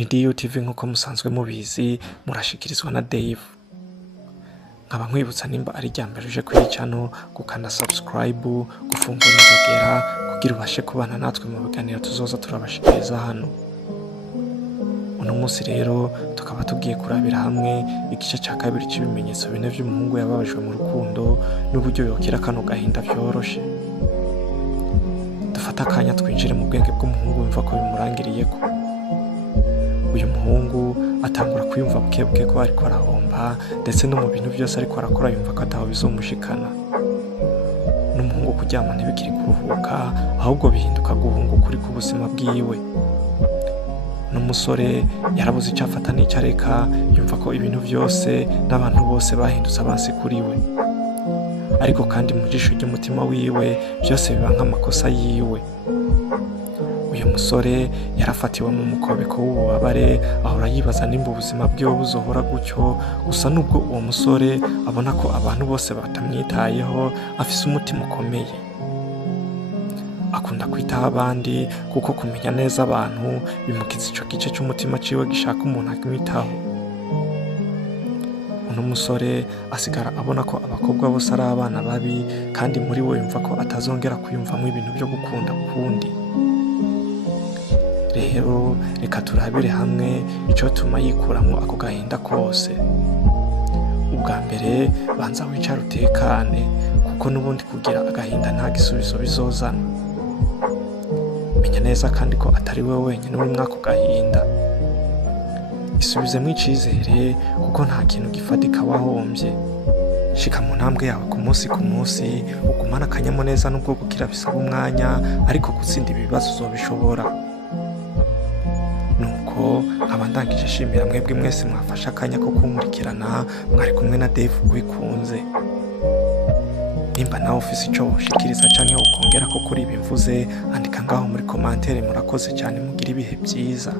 Ni Dio TV nk'uko musanzwe mubizi murashikirizwa na Dave. Nkaba nkwibutsa nimba ari ryambere uje kuri channel gukanda subscribe, gufungura inzogera kugira ubashe kubana natwe mu biganiro tuzoza turabashikiriza hano. Uno munsi rero tukaba tugiye kurabira hamwe igice cya kabiri cy'ibimenyetso bine by'umuhungu yababajwe mu rukundo n'uburyo yokira kano gahinda byoroshe. Dufata akanya twinjire mu bwenge bw'umuhungu wumva ko bimurangiriye ko uyu muhungu atangura kwiyumva bukebuke ko ariko arahomba, ndetse no mu bintu byose ariko arakora yumva ko ataho bizomushikana. N'umuhungu kuryama ntibikiri kuruhuka, ahubwo bihinduka guhunga ukuri ku buzima bwiwe. N'umusore yarabuze icyo afata n'icyo areka, yumva ko ibintu byose n'abantu bose bahindutse abansi kuri we, ariko kandi mu jisho ry'umutima wiwe byose biba nk'amakosa yiwe. Uyu musore yarafatiwe mu mukobeko w'ububabare, ahora yibaza nimba ubuzima bwiwe buzohora gutyo. Gusa nubwo uwo musore abona ko abantu bose batamwitayeho, afise umutima ukomeye, akunda kwitaho abandi, kuko kumenya neza abantu bimukiza ico gice cy'umutima ciwe gishaka umuntu akimwitaho. Uno musore asigara abona ko abakobwa bose ari abana babi, kandi muri we yumva ko atazongera kuyumvamo ibintu byo gukunda kundi. Rero reka turabire hamwe icyo tuma yikuramo ako gahinda kose. Ubwa mbere banza wicara utekane, kuko n'ubundi kugira agahinda nta gisubizo bizozana. Menya neza kandi ko atari we wenyine uri mwako gahinda. Isubizemo icizere, kuko nta kintu gifatika wahombye. Shika mu ntambwe yawe ku munsi, ugumana akanyamuneza n'ubwo gukira bisaba umwanya, ariko gutsinda ibibazo uzobishobora. Nuko nkaba ndangije shimira mwebwe mwese mwafashe akanya ko kumurikirana, mwari kumwe na Dave ubikunze. Nimba nawe ufise icyo woshikiriza canke ukongera ko kuri ibi mvuze, andika ngaho muri commentaire. Murakoze cyane, mugira ibihe byiza.